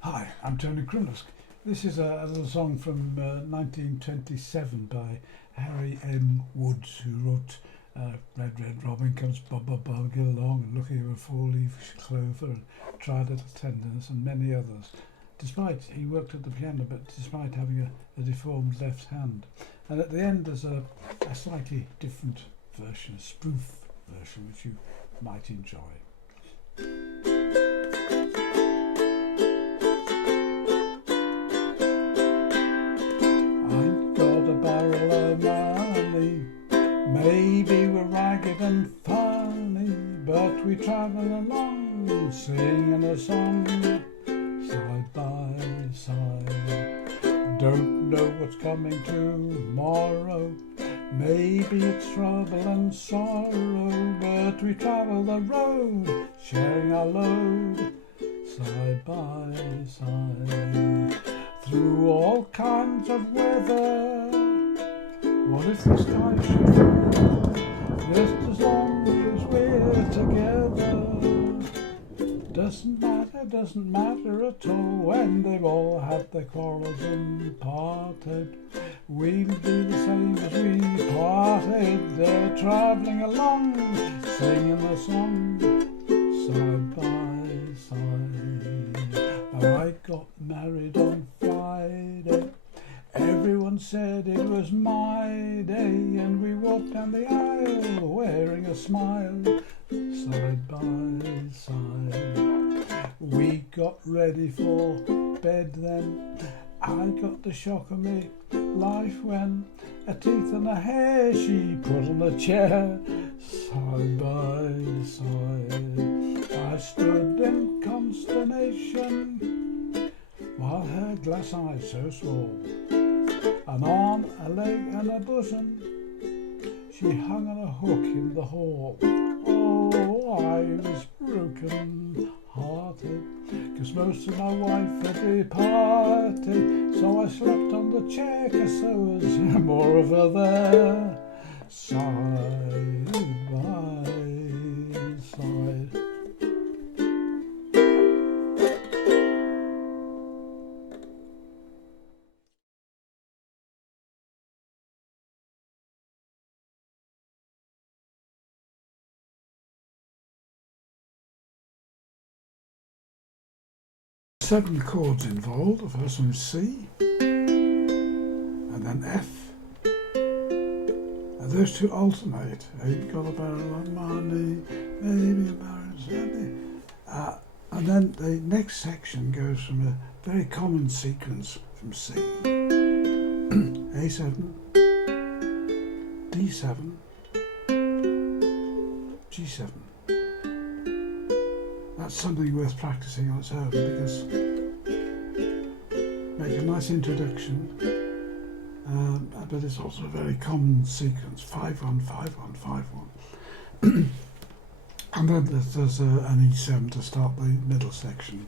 Hi, I'm Tony Krumlusk. This is a little song from 1927 by Harry M. Woods, who wrote Red, Red Robin Comes Bob, Bob, Bob, Get Along, and Look Here, a Four-Leaf Clover, and Try Little Tenderness, and many others. He worked at the piano, but despite having a deformed left hand. And at the end there's a slightly different version, a spoof version, which you might enjoy. Maybe we're ragged and funny, but we travel along, singing a song, side by side. Don't know what's coming tomorrow, maybe it's trouble and sorrow, but we travel the road, sharing our load, side by side. Through all kinds of weather, what if the sky should fall? Just as long as we're together. Doesn't matter at all when they've all had their quarrels and parted. We'll be the same as we parted. They're travelling along, singing the song, side by side. Now I got married on Friday. Everyone said it was my day, and we walked down the aisle wearing a smile, side by side. We got ready for bed then. I got the shock of me life when a teeth and a hair she put on a chair, side by side. I stood in consternation while her glass eyes so small, an arm, a leg and a bosom, she hung on a hook in the hall. Oh, I was broken hearted, 'cause most of my wife had departed, so I slept on the chair 'cause there was more of her there, side by side. 7 chords involved. The first one is C, and then F, and those two alternate. Ain't got a barrel of money, maybe a barrel of money. And then the next section goes from a very common sequence from C, A7, D7, G7. That's something worth practicing on its own, because make a nice introduction, but it's also a very common sequence, 5-1, 5-1, 5-1. And then there's an E7 to start the middle section.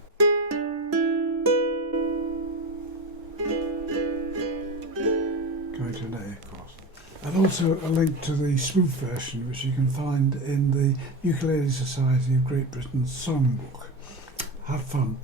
Going to an A, of course. And also a link to the spoof version, which you can find in the Ukulele Society of Great Britain's songbook. Have fun.